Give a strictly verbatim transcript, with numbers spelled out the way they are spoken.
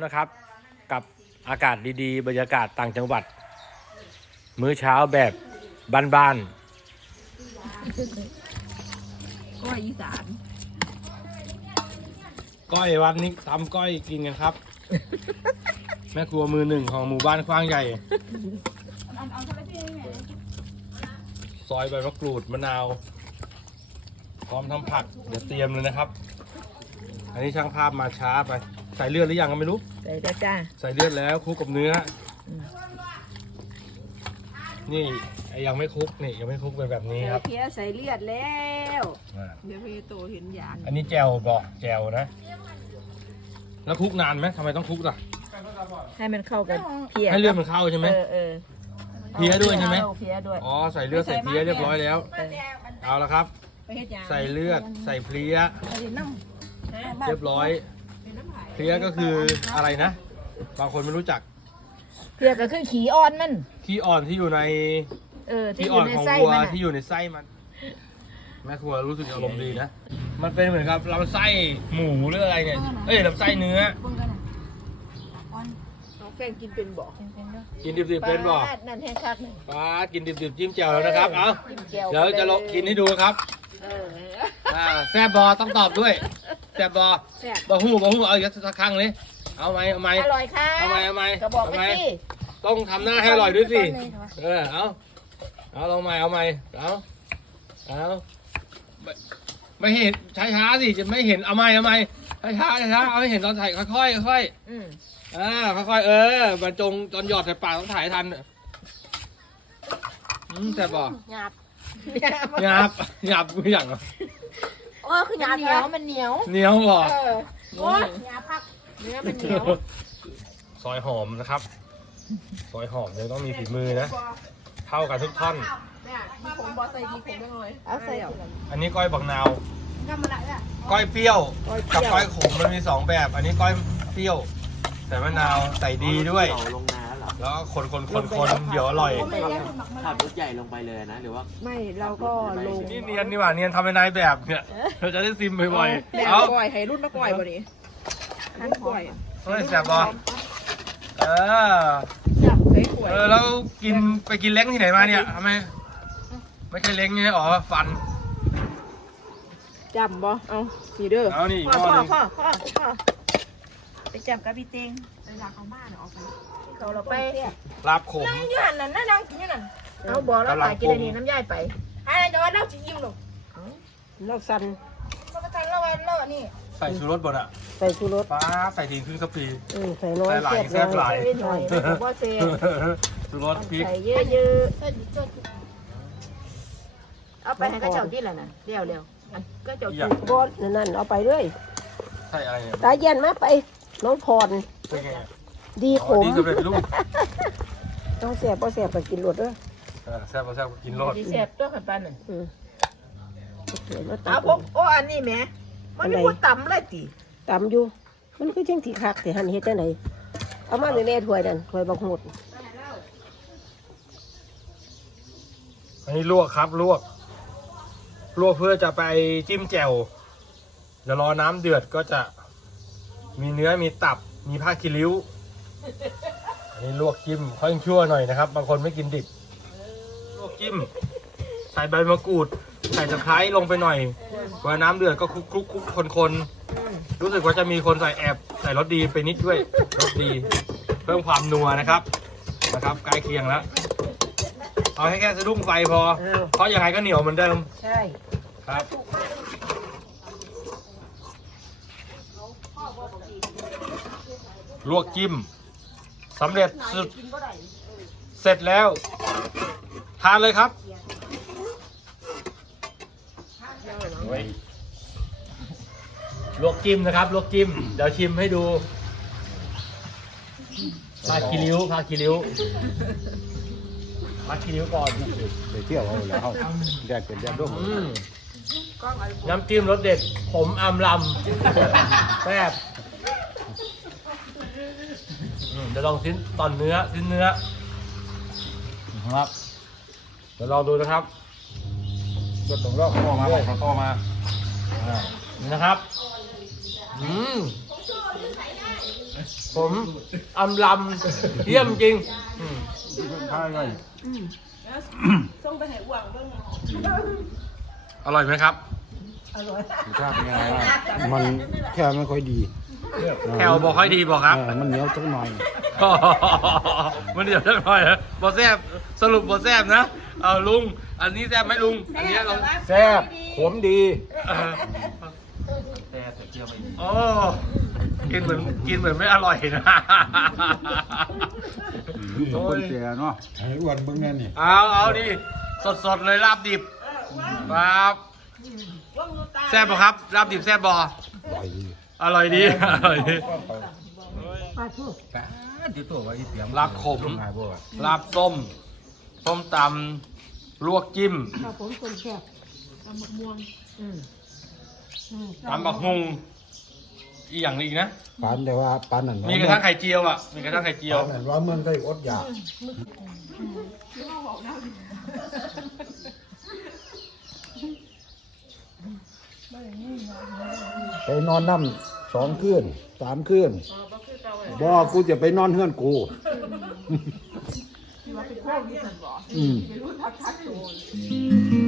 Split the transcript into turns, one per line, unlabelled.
นะครับกับอากาศดีๆบรรยากาศต่างจังหวัดมื้อเช้าแบบบ้าน
ก้อยอีสาน
ๆก้อยวันนี้ทำก้อยกินกันครับ แม่ครัวมือหนึ่งของหมู่บ้านกว้างใหญ่ซอยใบมะกรูดมะนาวพร้อมทำผักเดี๋ยวเตรียมเลยนะครับอันนี้ช่างภาพมาช้าไปใส่เลือดหรือยังก็ไม่รู้
ใส่จ้าจ้า
ใส่เลือดแล้วคลุกกับเนื้อนี่ไอ้ยังไม่คลุกนี่ยังไม่คลุกเป็นแบบนี้ครับ
เพี้ยใส่เลือดแล้ว
อ่า
เดี๋ยวพี่โตเห็นอย่าง
อันนี้แจวบอกแจวนะแล้วคลุกนานไหมทำไมต้องคลุกล่ะ
ให้มันเข้ากันเพี้ย
ให้เลือดมันเข้าใช่ไหม
เออเออ
เพี้ยด้วยใช่ไหม
เพี้ยด้วย
อ๋อใส่เลือดใส่เพลี้ยเรียบร้อยแล้ว
เออ
เอาละครับ
ไปเฮ็ดหยัง
ใส่เลือดใส่เพลี้ย
ไปเฮ็ดน้ำ
เรียบร้อยเพลี้ยก็คืออะไรนะบางคนไม่รู้จัก
เพี้ยก็คือขี้อ่อนมัน
ขี้อ่อนที่อยู่ใน
เออที่
ขี้
อ
อ่อยู่ น
ใน
ของ
ไส้
วัว
มัน
ที่อยู่ในไส้มันแม่ครัวรู้สึกอารมณ์ดีนะมันเป็นเหมือนกับลำไส้หมูหรืออะไรเนี่ยเอ้ยลำไส้เนื้อ
น้องแฟนกินเป็นบ่
กินดิบๆเป็นบ่
ปาดนั่นแห้งคักนี่
ป้าดกินดิบๆจิ้มแจ่วแล้วนะครับเอา
จิ้มแจ่ว
เดี๋ยวจะลองกินให้ดูครับ
เออ
อ่าแซ่บบอต้องตอบด้วยแซ่บบอ
แซ่บ
บอหูบอหูเอาอีกสักครั้งเลยเอาไหมเอาไหม
อร่อยค่ะ
เอาไหมเอาไหม
ก็บอกไป
เาไหม
สิ
ต้องทำหน้าให้อร่อยด้วยสิเออเอาเอาลองใหม่เอาใหม่เอาเอาไม่ไม่เห็นช้าๆสิจะไม่เห็นเอาใหม่เอาใหม่ช้าๆช้าๆเอาให้เห็นตอนถ่ายค่อยๆค่อย
อืม
ๆอ่าค่อยๆเออบรรจงตอนหยอดใส่ปากต้องถ่ายให้ทันอืมแซ่บบ่
หยาบ
หยาบหยาบกูอย่างเหรอ
โอ้คือหยาบเหนียวมันเหนียว
เหนียวบ่
เออโอ้ยหยาบพักเนื้อมันเหนียว
ซอยหอมนะครับ ซอยหอมเนี่ยต้องมีฝีมือนะ เท่ากันทุกท่อน
มีผมบอใส่ดีผมยังไงเอาใส่
อันนี้ก้อยบักนาว
กำมันละ
ก้อยเปรี้ยว
ก้อยเปรี้
กับ
ยว
ก้อยขมมันมีสองแบบ อันนี้ก้อยเปรี้ยวใส่มะนาวใส่ดีด้วย
ลงนาเหรอ
แล้วก็คนคนคนคนเดี๋ยวอร่อย
ขับรถใหญ่ลงไปเลยนะหรือว่า
ไม่เราก็ลง
นี่เนียนนี่หว่าเนียนทำเป็นนายแบบเนี่ยเราจะได้ซิมบ่อยๆ
แม่
เอา
ก่อยให้รุ่นมาก่อยบ่ดิรุ่นก่อย
เฮ้ยแซ่บบ่เออ
จับใส่ก่อย
เออแล้วกินไปกินเล้งที่ไหนมาเนี่ยทำไมไม่ใช่เล้งนี่อ๋อฟัน
จำบ่เอานี่เด้อ
เอานี่อีก
พ่อ
หม้อ
พ่อ
หนึ่ง
พ่อพ่อพ่อไปจับกับพี่เต็งไปรักเอาบ้านออกไปเขาเราไป
ลาบขม
นั่งอยู่หันนั่นนั่งกินอยู่นั่นเอาบ่แล้วถ่ายกินอันนี้น้ำย่อยไปอันนั้นเดี๋ยวเราจะยิ้มหรอกเราสั่นเราไปทานเราไว้เราอันนี้
ใส่ชูรสบ่น่ะ
ใส่ชูรส
ป้าใส่ทีครึ่งกะปิ
อืมใส่น้อย
ใส่หลายแซ่บหลาย
หน่อยบอกว่าเซ่
ชูรสพริก
ใส่เยอะเยอะเอาไปให้กระเจ้าที่ละน่ะเร็วเร็วอันกระเจ้าที่บอสนั่นเอาไปเลย
ใส่อะไรเนี่ย
ตาเย็นมาไปน้องพร
เป็นไง
ดีข
อ๋อ
ม
นี่สำเร็จรูป
ต้องแสบพอแสบไปกินรสด้วย
เออแซ่บบ่แซ่บก็กินรส
ดีแสบตัวขันปันน่ะ
เอา
เอา
พ
พ
ว
ว
ก
ก
โอ้อันนี้แหม่มันมีคนต่ำเลยติ
ตำอยู่มันคือจังที่คักที่หันเฮ็ดจังไดเอามาในแม่ถ้วยนั่นถ้วยบักหมด
อันนี้ลวกครับลวก ลวกเพื่อจะไปจิ้มแจ่วเดี๋ยวรอน้ำเดือดก็จะมีเนื้อมีตับมีผ้าคีริ้วอันนี้ลวกจิ้มค่อยชั่วหน่อยนะครับ บางคนไม่กินดิบลวกจิ้มใส่ใบมะกรูดใส่ตะไคร้ลงไปหน่อยเวลาน้ำเดือดก็คลุกคลุกคลุกคนคนๆรู้สึกว่าจะมีคนใส่แอบใส่รสดีไปนิดด้วยรสดี เพิ่มความนัวนะครับนะครับใกล้เคียงแล้วเอาให้แค่สะดุ้งไฟพอ เพราะยังไงก็เหนียวเหมือนเดิม
ใช่
ครับ ลวกจิ้มสำเร็จสุดเสร็จแล้ว ทานเลยครับลวกจิ้มนะครับ ลวกจิ้ม เดี๋ยวชิมให้ดูพาคิริ้วพาคิริ้วพาคิริ้วก่อน
ไปเที่ยวเอาแล้วแดดเป็นแดดร่ม
อืมน้ำจิ้มรสเด็ดผมอำลำแซ่บอืมเดี๋ยวลองชิ้นตอนเนื้อชิ้นเนื้อครับเดี๋ยวลองดูนะครับ
ก็ต้องรอบข้อมาไปข้อมา
อ่านี่นะครับอืมผมอำลำเยี่ยมจริงอืม
ใช่เลย
ส่งไปให้อ้วงเบิ่ง
อร่อยไหมครับ
อร่อย
รสชาติเป็นยังไงวะมันแค่ไม่ค่อยดี
แคลบอกค่อยดีบอกครับ
เออมันเหนียวจังหน่อย
มันเดี๋ยวจะหน่อยนะบอแซบสรุปบอแซบนะ เอาลุง อันนี้แซบไหมลุง อันนี้เรา
แซ่บขมดี
เออโอ้กินเหมือนกินเหมือนไม่อร่อยนะ
สมคนแก่เนาะไอ้อ้วนเบิ่งแน่นี่
เอาเอาดิสดๆเลยลาบดิบครับแซ่บปะครับลาบดิบแซ่บบอ
ไปดี
อร่อยดีอร่อยดี
มาพูด
แต่ที่ตัวว่าอีเสียง
ลาบขม
ง่ายบ่วะ
ลาบส้มส้มตำลวกจิ้ม
ข้าวผมคนแซ่บ
ตำบักม่วง
อืมอืม
ตำบักฮุงอีกอย่างหนึงอีกนะ
ปานแต่ว่าปานนั่น
มีกระทั่งไข่เจียวอ่ะมีกระทั่งไข่เจียว
ปานนั่นว่าเมืองไทยอดอยากไปนอนน้ำสองคืนสามคืนบ่กูจะไปนอนเฮือนกู
ที่ว่าเป็นโควิดนั่นบ่
อืม
ไม่รู้ทักทักโต